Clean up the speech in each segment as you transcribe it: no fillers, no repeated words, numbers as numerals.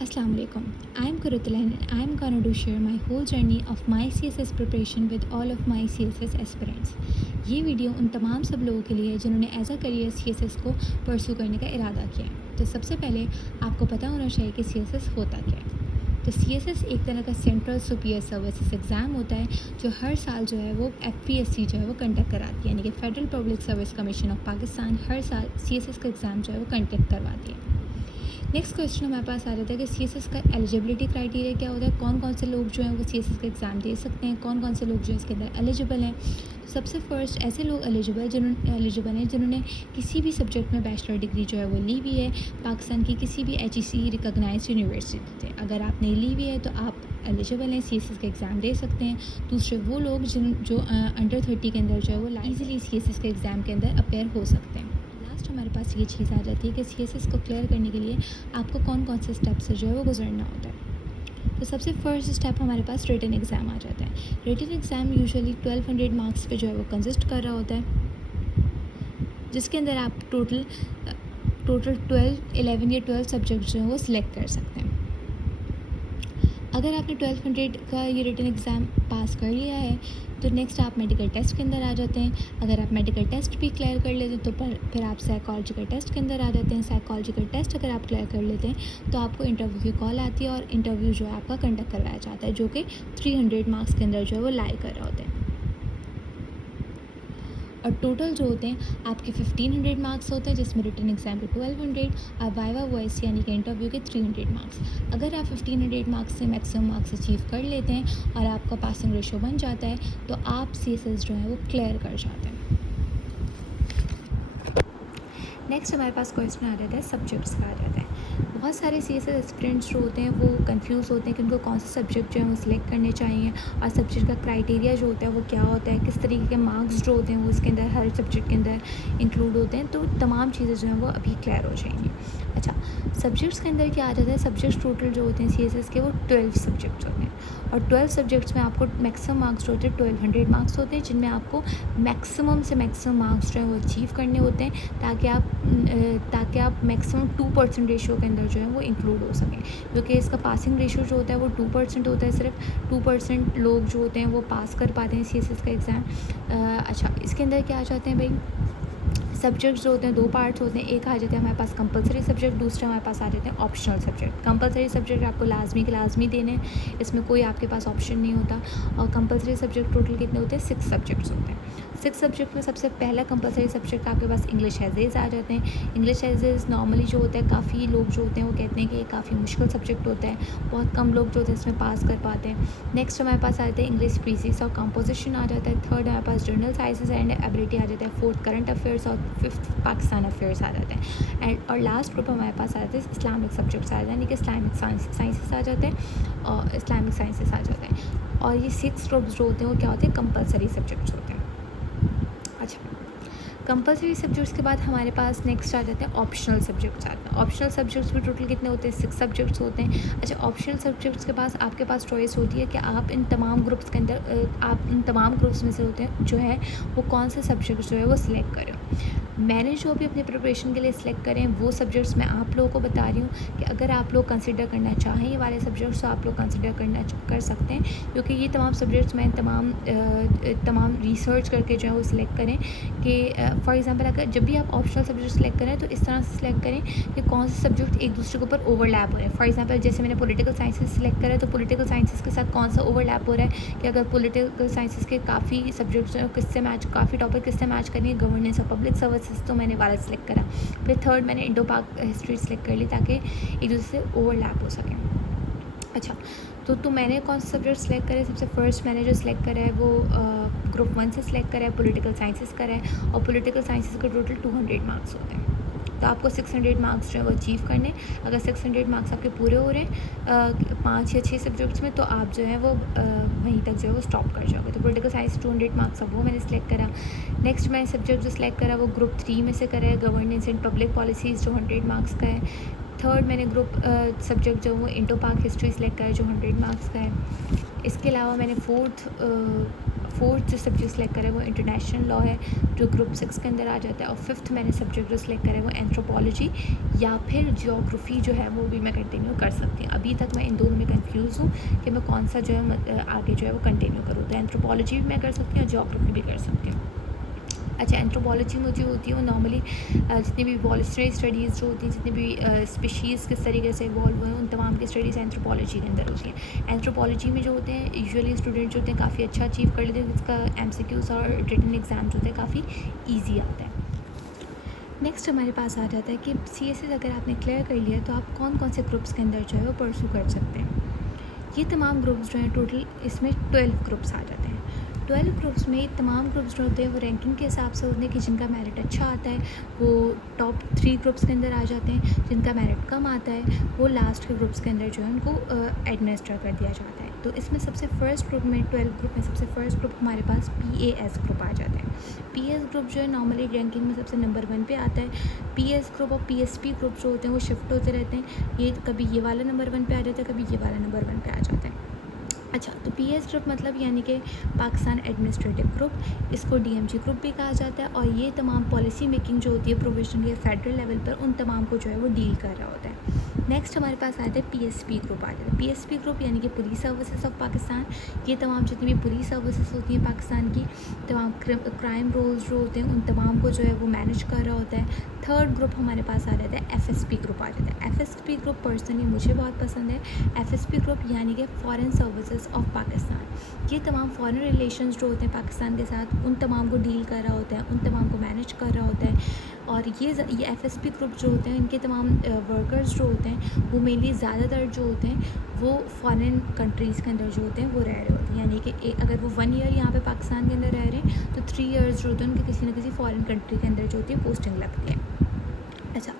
Assalamu alaikum. I am Kurutlan and I am going to share my whole journey of my CSS preparation with all of my CSS aspirants. ये video उन तमाम सब लोगों के लिए है जिन्होंने एज अ करियर CSS को परसू करने का इरादा किया है। तो सबसे पहले आपको पता होना चाहिए कि CSS होता क्या है। तो CSS एक तरह का सेंट्रल सुपीरियर सर्विसेज एग्ज़ाम होता है जो हर साल जो है वो FPSC जो है वो कंडक्ट कराती है, यानी कि federal public service commission of Pakistan हर साल CSS का एग्ज़ाम जो है वो कंडक्ट करवाती है। नेक्स्ट क्वेश्चन हमारे पास आ जाता है कि CSS का एलिजिबिलिटी क्राइटेरिया क्या होता है, कौन कौन से लोग जो हैं वो CSS का एग्ज़ाम दे सकते हैं, कौन कौन से लोग जो है इसके अंदर एलिजिबल हैं। सबसे फर्स्ट ऐसे लोग एलिजिबल हैं जिन्होंने किसी भी सब्जेक्ट में बैचलर डिग्री जो है वो ली हुई है पाकिस्तान की किसी भी HEC रिकॉग्नाइज्ड यूनिवर्सिटी से। अगर आपने ली हुई है तो आप एलिजिबल हैं, CSS का एग्ज़ाम दे सकते हैं। दूसरे वो लोग जो अंडर 30 के अंदर जो है वो ईजिली CSS के एग्ज़ाम के अंदर अपेयर हो सकते हैं। हमारे पास ये चीज़ आ जाती है कि CSS को क्लियर करने के लिए आपको कौन कौन से स्टेप से जो है वो गुजरना होता है। तो सबसे फर्स्ट स्टेप हमारे पास रिटन एग्ज़ाम आ जाता है। रिटन एग्ज़ाम यूजुअली 1200 मार्क्स पे जो है वो कंसिस्ट कर रहा होता है, जिसके अंदर आप टोटल 11 या 12 सब्जेक्ट जो है वो सिलेक्ट कर सकते हैं। अगर आपने 1200 का ये रिटन एग्ज़ाम पास कर लिया है तो नेक्स्ट आप मेडिकल टेस्ट के अंदर आ जाते हैं। अगर आप मेडिकल टेस्ट भी क्लियर कर लेते हैं तो फिर आप साइकोलॉजिकल टेस्ट के अंदर आ जाते हैं। साइकोलॉजिकल टेस्ट अगर आप क्लियर कर लेते हैं तो आपको इंटरव्यू की कॉल आती है और इंटरव्यू जो है आपका कंडक्ट करवाया जाता है, जो कि 300 मार्क्स के अंदर जो है वो लाई कर रहा होता है। और टोटल जो होते हैं आपके 1500 मार्क्स होते हैं, जिसमें रिटन एग्ज़ाम के 1200 और वाइवा वॉइस यानी कि इंटरव्यू के 300 मार्क्स। अगर आप 1500 मार्क्स से मैक्सिमम मार्क्स अचीव कर लेते हैं और आपका पासिंग रेशो बन जाता है तो आप CSS जो है वो क्लियर कर जाते हैं। नेक्स्ट हमारे पास क्वेश्चन आ जाता है सब्जेक्ट्स का आ जाता है। बहुत सारे CSS एस्पिरेंट्स जो होते हैं वो कंफ्यूज होते हैं कि उनको कौन से सब्जेक्ट जो है वो सिलेक्ट करने चाहिए और सब्जेक्ट का क्राइटेरिया जो होता है वो क्या होता है, किस तरीके के मार्क्स जो होते हैं वो इसके अंदर हर सब्जेक्ट के अंदर इंक्लूड होते हैं। तो तमाम चीज़ें जो हैं वो अभी क्लियर हो जाएंगी। अच्छा, सब्जेक्ट्स के अंदर क्या आ जाता है, सब्जेक्ट्स टोटल जो होते हैं CSS के वो 12 सब्जेक्ट्स होते हैं और 12 सब्जेक्ट्स में आपको मैक्सिमम मार्क्स जो होते हैं 1200 मार्क्स होते हैं, जिनमें आपको मैक्सिमम से मैक्सिमम मार्क्स जो है वो अचीव करने होते हैं ताकि आप मैक्सिमम 2% रेशो के अंदर जो है वो इंक्लूड हो सकें, क्योंकि इसका पासिंग रेशो जो होता है वो 2% होता है। सिर्फ 2% लोग जो होते हैं वो पास कर पाते हैं CSS का एग्ज़ाम। अच्छा, इसके अंदर क्या आ जाते हैं भाई, सब्जेक्ट्स जो होते हैं दो पार्ट्स होते हैं। एक आ जाते हैं हमारे पास कंपलसरी सब्जेक्ट, दूसरा हमारे पास आ जाते हैं ऑप्शनल सब्जेक्ट। कंपलसरी सब्जेक्ट आपको लाजमी देने हैं, इसमें कोई आपके पास ऑप्शन नहीं होता। और कंपलसरी सब्जेक्ट टोटल कितने होते हैं, 6 सब्जेक्ट्स होते हैं। 6 सब्जेक्ट में सबसे पहला कंपलसरी सब्जेक्ट आपके पास इंग्लिश एजेज आ जाते हैं। इंग्लिश एजेज नॉर्मली जो होता है काफ़ी लोग जो होते हैं वो कहते हैं कि ये काफ़ी मुश्किल सब्जेक्ट होता है, बहुत कम लोग जो होते हैं इसमें पास कर पाते हैं। नेक्स्ट हमारे पास आ जाते हैं इंग्लिश स्पीसीज और कंपोजिशन आ जाता है। थर्ड हमारे पास जनरल साइंसेज एंड एबिलिटी आ जाता है। फोर्थ करंट अफेयर्स और फिफ्थ पाकिस्तान अफेयर्स आ जाते हैं। एंड और लास्ट ग्रुप हमारे पास आ जाते हैं इस्लामिक सब्जेक्ट्स आ जाते हैं, यानी कि इस्लामिक साइंसेस आ जाते हैं और इस्लामिक साइंसेस आ जाते हैं। और ये 6 ग्रुप्स जो होते हैं वो क्या होते हैं, कंपलसरी सब्जेक्ट्स होते हैं। अच्छा, कंपलसरी सब्जेक्ट्स के बाद हमारे पास नेक्स्ट आ जाते हैं ऑप्शनल सब्जेक्ट्स आते हैं। ऑप्शनल सब्जेक्ट्स में टोटल कितने होते हैं, 6 सब्जेक्ट्स होते हैं। अच्छा, ऑप्शनल सब्जेक्ट्स के पास आपके पास चॉइस होती है कि आप इन तमाम ग्रुप्स के अंदर आप इन तमाम ग्रुप्स में से होते हैं जो है वो कौन से सब्जेक्ट्स जो है वो सिलेक्ट करें। मैंने जो भी अपने प्रिपरेशन के लिए सिलेक्ट करें वो सब्जेक्ट्स मैं आप लोगों को बता रही हूँ कि अगर आप लोग कंसिडर करना चाहें ये वाले सब्जेक्ट्स तो आप लोग कंसिडर कर सकते हैं, क्योंकि ये तमाम सब्जेक्ट्स मैं तमाम रिसर्च करके जो है वो सिलेक्ट करें कि फॉर एग्जांपल अगर जब भी आप ऑप्शनल सब्जेक्ट सेलेक्ट करें तो इस तरह से सिलेक्ट करें कि कौन से सब्जेक्ट एक दूसरे के ऊपर ओवरलैप हो रहे हैं। फॉर एग्जांपल जैसे मैंने पॉलिटिकल साइंसेस सेलेक्ट करा तो पॉलिटिकल साइंसेस के साथ कौन सा ओवरलैप हो रहा है कि अगर पॉलिटिकल साइंसेस के काफ़ी सब्जेक्ट्स काफ़ी टॉपिक किससे मैच करेंगे, गवर्नेंस और पब्लिक सर्विसेज, तो मैंने वाला सेलेक्ट करा। फिर थर्ड मैंने इंडो पाक हिस्ट्री सेलेक्ट कर ली ताकि एक दूसरे से ओवरलैप हो सकें। अच्छा, तो मैंने कौन से सब्जेक्ट सेलेक्ट करे, सबसे फर्स्ट मैंने जो सेलेक्ट करा है वो ग्रुप 1 से सिलेक्ट करा है, पॉलिटिकल साइंसेस करा है। और पॉलिटिकल साइंसेस के टोटल 200 मार्क्स होते हैं, तो आपको 600 मार्क्स जो है वो अचीव करने। अगर 600 मार्क्स आपके पूरे हो रहे हैं 5 या 6 सब्जेक्ट्स में तो आप जो है वो वहीं तक जो है वो स्टॉप कर जाओगे। तो पॉलिटिकल साइंस 200 मार्क्स अब वो मैंने सेलेक्ट करा। नेक्स्ट मैं सब्जेक्ट जो सिलेक्ट करा वो ग्रुप 3 में से करा है, गवर्नेंस एंड पब्लिक पॉलिसीज़ जो 100 मार्क्स का है। थर्ड मैंने ग्रुप सब्जेक्ट जो वो इंडो पाक हिस्ट्री सेलेक्ट करा है जो 100 मार्क्स का है। इसके अलावा मैंने फोर्थ जो सब्जेक्ट सेलेक्ट करा है वो इंटरनेशनल लॉ है जो ग्रुप 6 के अंदर आ जाता है। और फिफ्थ मैंने सब्जेक्ट जो सेलेक्ट करा है वो एंथ्रोपोलॉजी या फिर जियोग्राफी जो है वो भी मैं कंटिन्यू कर सकती हूँ। अभी तक मैं इन दोनों में कंफ्यूज हूँ कि मैं कौन सा जो है आगे जो है वो कंटिन्यू करूँ। तो एंथ्रोपोलॉजी भी मैं कर सकती हूँ और जियोग्राफी भी कर सकती हूँ। अच्छा, एंथ्रोपोलॉजी में जो होती है वो नॉर्मली जितनी भी इवोल्यूशनरी स्टडीज़ जो होती हैं, जितनी भी स्पीशीज़ किस तरीके से इवॉल्व हुए हैं, उन तमाम की स्टडीज़ एंथ्रोपोलॉजी के अंदर होती हैं। एंथ्रोपोलॉजी में जो होते हैं यूजुअली स्टूडेंट जो होते हैं काफ़ी अच्छा अचीव कर लेते हैं, इसका MCQs और रिटन एग्ज़ाम जो होते हैं काफ़ी ईजी आता है। नेक्स्ट हमारे पास आ जाता है कि CSS अगर आपने क्लियर कर लिया तो आप कौन कौन से ग्रुप्स के अंदर जो है वो परसू कर सकते हैं। ये तमाम ग्रुप्स जो हैं टोटल इसमें 12 ग्रुप्स आ जाते हैं। 12 ग्रुप्स में तमाम ग्रुप्स जो होते हैं वो रैंकिंग के हिसाब से होते हैं कि जिनका मेरिट अच्छा आता है वो टॉप 3 ग्रुप्स के अंदर आ जाते हैं, जिनका मेरिट कम आता है वो लास्ट के ग्रुप्स के अंदर जो है उनको एडमिनिस्टर कर दिया जाता है। तो इसमें सबसे फर्स्ट ग्रुप में 12 ग्रुप में सबसे फर्स्ट ग्रुप हमारे पास PAS ग्रुप आ जाता है। PAS ग्रुप जो है नॉर्मली रैंकिंग में सबसे नंबर 1 पे आता है। PAS ग्रुप और PSP ग्रुप जो होते हैं वो शिफ्ट होते रहते हैं, ये कभी ये वाला नंबर 1 पे आ जाता है, कभी ये वाला नंबर 1 पे आ जाता है। अच्छा, तो PS ग्रुप मतलब यानी कि पाकिस्तान एडमिनिस्ट्रेटिव ग्रुप, इसको DMG ग्रुप भी कहा जाता है और ये तमाम पॉलिसी मेकिंग जो होती है प्रोविजनल या फेडरल लेवल पर उन तमाम को जो है वो डील कर रहा होता है। नेक्स्ट हमारे पास आता है PSP ग्रुप आ जाता है। PSP ग्रुप यानी कि पुलिस सर्विसेज ऑफ पाकिस्तान, ये तमाम जितनी भी पुलिस सर्विसेज होती हैं पाकिस्तान की, तमाम क्राइम रोल्स जो होते हैं उन तमाम को जो है वो मैनेज कर रहा होता है। थर्ड ग्रुप हमारे पास आ जाता है FSP ग्रुप आ जाता है। FSP ग्रुप पर्सनली मुझे बहुत पसंद है। FSP ग्रुप यानी कि फॉरेन सर्विसेज ऑफ पाकिस्तान, ये तमाम फॉरेन रिलेशंस जो होते हैं पाकिस्तान के साथ उन तमाम को डील कर रहा होता है, उन तमाम को मैनेज कर रहा होता है। और ये FSP ग्रुप जो होते हैं इनके तमाम वर्कर्स जो होते हैं वो मेनली ज़्यादातर जो होते हैं वो फॉरेन कंट्रीज़ के अंदर जो होते हैं वो रह रहे होते हैं, यानी कि अगर वो 1 ईयर यहाँ पे पाकिस्तान के अंदर रह रहे हैं तो 3 ईयर्स जो होते हैं उनके किसी न किसी फॉरेन कंट्री के अंदर जो होती है पोस्टिंग लगती है। अच्छा,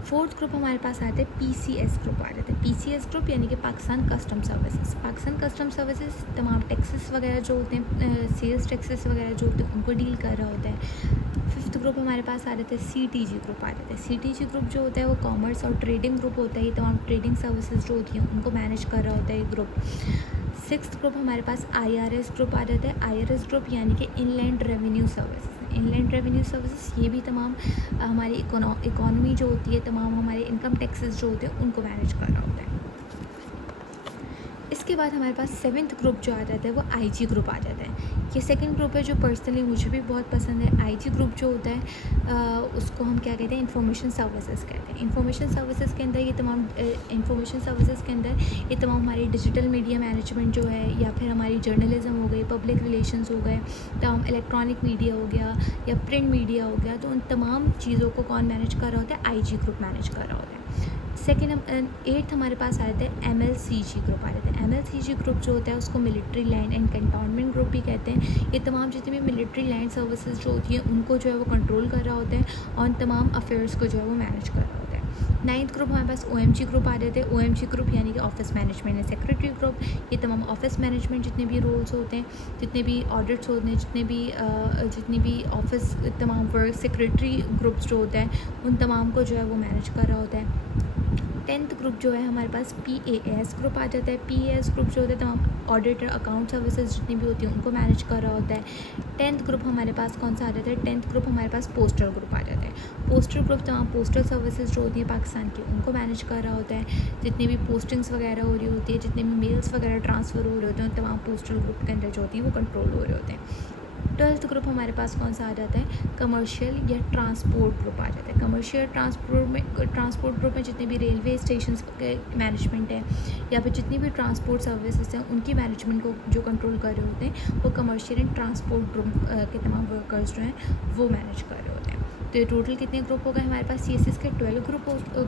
फोर्थ ग्रुप हमारे पास आते हैं PCS ग्रुप आ जाते हैं। PCS ग्रुप यानी कि Pakistan custom services. Pakistan custom services तमाम टैक्सेस वगैरह जो होते हैं, सेल्स टैक्सेस वगैरह जो होते हैं उनको डील कर रहा होता है। फिफ्थ ग्रुप हमारे पास आ जाते हैं CTG ग्रुप आ जाते हैं। CTG ग्रुप जो होता है वो कॉमर्स और ट्रेडिंग ग्रुप होता है, ये तमाम ट्रेडिंग सर्विसेज जो होती हैं उनको मैनेज कर रहा होता है ये ग्रुप। सिक्स्थ ग्रुप हमारे पास IRS ग्रुप आ जाता है। IRS ग्रुप यानी कि inland revenue services. Inland revenue services ये भी तमाम हमारी इकोनॉमी जो होती है, तमाम हमारे इनकम टैक्सेस जो होते हैं उनको मैनेज कर रहा होता है। इसके बाद हमारे पास 7th ग्रुप जो आ जाता है वो IG ग्रुप आ जाता है। ये सेकंड ग्रुप है जो पर्सनली मुझे भी बहुत पसंद है। IG ग्रुप जो होता है उसको हम क्या कहते हैं, इंफॉर्मेशन सर्विसेज कहते हैं। इंफॉर्मेशन सर्विसेज के अंदर ये तमाम इंफॉर्मेशन सर्विसेज के अंदर ये तमाम हमारी डिजिटल मीडिया मैनेजमेंट जो है, या फिर हमारी जर्नलिज्म हो गई, पब्लिक रिलेशंस हो गए, तमाम इलेक्ट्रॉनिक मीडिया हो गया या प्रिंट मीडिया हो गया, तो उन तमाम चीज़ों को कौन मैनेज कर रहा होता है, IG ग्रुप मैनेज कर रहा होता है। सेकेंड 8th हमारे पास आ जाता है MLCG ग्रुप आ जाता है। MLCG ग्रुप जो होता है उसको military land and cantonment group भी कहते हैं। ये तमाम जितनी भी मिलिट्री लैंड सर्विसेज जो होती हैं उनको जो है वो कंट्रोल कर रहा होता है और तमाम अफेयर्स को जो है वो मैनेज कर रहा होता है। 9th ग्रुप हमारे पास OMG ग्रुप आ जाते हैं। OMG ग्रुप यानी कि office management and secretary group, ये तमाम ऑफिस मैनेजमेंट जितने भी रोल्स होते हैं, जितने भी ऑडिट्स होते हैं, जितनी भी ऑफिस तमाम वर्क सेक्रेटरी ग्रुप्स जो होता है उन तमाम को जो है वो मैनेज कर रहा होता है। 10th ग्रुप जो है हमारे पास PAS ग्रुप आ जाता है। PAS ग्रुप जो होता है तमाम ऑडिटर अकाउंट सर्विसेज जितनी भी होती हैं उनको मैनेज कर रहा होता है। 10th ग्रुप हमारे पास कौन सा आ जाता है, 10th ग्रुप हमारे पास पोस्टल ग्रुप आ जाता है। पोस्टल ग्रुप तमाम पोस्टल सर्विसेज जो होती हैं पाकिस्तान की उनको मैनेज कर रहा होता है। जितनी भी पोस्टिंग्स वगैरह हो रही होती है, जितने भी मेल्स वगैरह ट्रांसफ़र हो रहे होते हैं, तमाम पोस्टल ग्रुप के अंदर जो होती है वो कंट्रोल हो रहे होते हैं। 12th ग्रुप हमारे पास कौन सा आ जाता है, कमर्शियल या ट्रांसपोर्ट ग्रुप आ जाता है। कमर्शियल ट्रांसपोर्ट ग्रुप में जितने भी रेलवे स्टेशन मैनेजमेंट है या फिर जितनी भी ट्रांसपोर्ट सर्विसेज हैं उनकी मैनेजमेंट को जो कंट्रोल कर रहे होते हैं वो कमर्शियल एंड ट्रांसपोर्ट ग्रुप के तमाम वर्कर्स जो हैं वो मैनेज कर रहे होते हैं। तो ये टोटल कितने ग्रुप हो गए हमारे पास, CSS के 12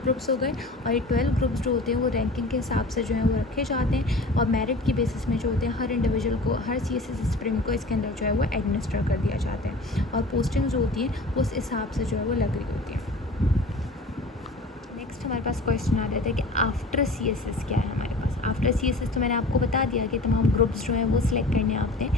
ग्रुप्स हो गए। और ये 12 ग्रुप्स जो होते हैं वो रैंकिंग के हिसाब से जो है वो रखे जाते हैं और मेरिट की बेसिस में जो होते हैं हर इंडिविजुअल को, हर CSS स्ट्रीम को इसके अंदर जो है वो एडमिनिस्टर कर दिया जाता है और पोस्टिंग जो होती है उस हिसाब से जो है वो लग रही होती है। नेक्स्ट हमारे पास क्वेश्चन आ जाता है कि आफ्टर CSS क्या है हमारे पास। आफ्टर CSS तो मैंने आपको बता दिया कि तमाम ग्रुप्स जो हैं वो सिलेक्ट करने आपने,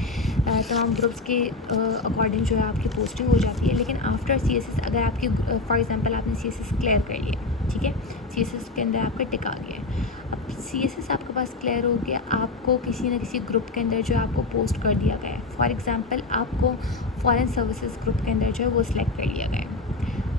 तमाम ग्रुप्स के अकॉर्डिंग जो है आपकी पोस्टिंग हो जाती है। लेकिन आफ्टर CSS अगर आपकी फॉर एग्जांपल आपने CSS क्लियर कर लिया, ठीक है, CSS के अंदर आपका टिक आ गया है, अब CSS आपके पास क्लियर हो गया, आपको किसी न किसी ग्रुप के अंदर जो है आपको पोस्ट कर दिया गया है। फॉर एग्ज़ाम्पल आपको फॉरेन सर्विसेज ग्रुप के अंदर जो है वो सिलेक्ट कर लिया गया है।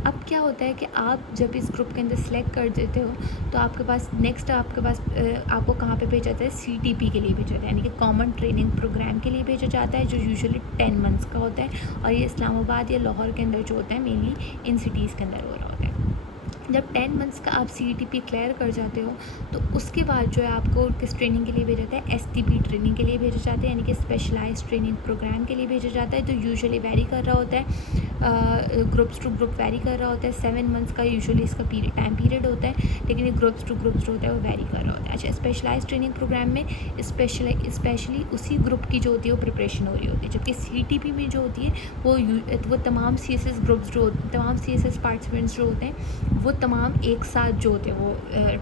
अब क्या होता है कि आप जब इस ग्रुप के अंदर सेलेक्ट कर देते हो तो आपके पास नेक्स्ट आपको कहाँ पे भेजा जाता है, CTP के लिए भेजा जाता है, यानी कि कॉमन ट्रेनिंग प्रोग्राम के लिए भेजा जाता है, जो यूजुअली 10 मंथ्स का होता है और ये इस्लामाबाद या लाहौर के अंदर जो होता है मेनली इन सिटीज़ के अंदर हो रहा होता है। जब 10 मंथ्स का आप CTP क्लियर कर जाते हो तो उसके बाद जो है आपको किस ट्रेनिंग के लिए भेजा जाता है, STP ट्रेनिंग के लिए भेजा जाता है, यानी कि स्पेशलाइज्ड ट्रेनिंग प्रोग्राम के लिए भेजा जाता है, जो यूजुअली वेरी कर रहा होता है, ग्रुप्स टू ग्रुप वेरी कर रहा होता है। 7 मंथ्स का यूजुअली इसका टाइम पीरियड होता है, लेकिन ये ग्रुप्स टू ग्रुप्स जो होता है वो वेरी कर रहा होता है। अच्छा, स्पेशलाइज्ड ट्रेनिंग प्रोग्राम में स्पेशली उसी ग्रुप की जो होती है वो प्रिपरेशन हो रही होती है, जबकि CTP में जो होती है वो तमाम CSS ग्रुप्स जो तमाम CSS पार्टिसिपेंट्स जो होते हैं वो तमाम एक साथ जो होते हैं वो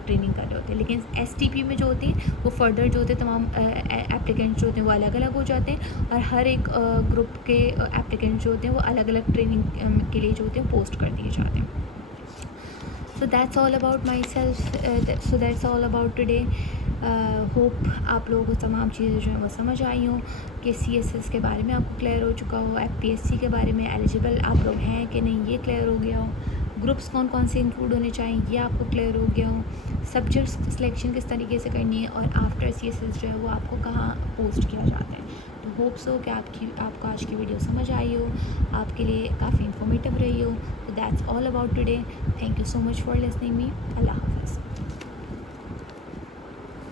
ट्रेनिंग कर रहे होते हैं। लेकिन STP में जो होती है वो फर्दर जो होते हैं तमाम एप्लीकेंट्स जो होते हैं वो अलग अलग हो जाते हैं और हर एक ग्रुप के एप्लीकेंट्स जो होते हैं वो अलग अलग ट्रेनिंग के लिए जो होते हैं पोस्ट कर दिए जाते हैं। So that's all about my self, so that's all about today. Hope आप लोगों को तमाम चीज़ें जो हैं वो समझ आई हों कि CSS के बारे में आपको क्लियर हो चुका हो, FPSC के बारे में एलिजिबल आप लोग हैं कि नहीं ये क्लियर हो गया हो, ग्रुप्स कौन कौन से इंक्लूड होने चाहिए ये आपको क्लियर हो गया हो, सब्जेक्ट्स सिलेक्शन किस तरीके से करनी है और आफ्टर CSS जो है वो आपको कहाँ पोस्ट किया जाता है। तो होप्स हो कि आपको आज की वीडियो समझ आई हो, आपके लिए काफ़ी इन्फॉर्मेटिव रही हो। तो that's all about today. Thank you so much for listening me. Allah.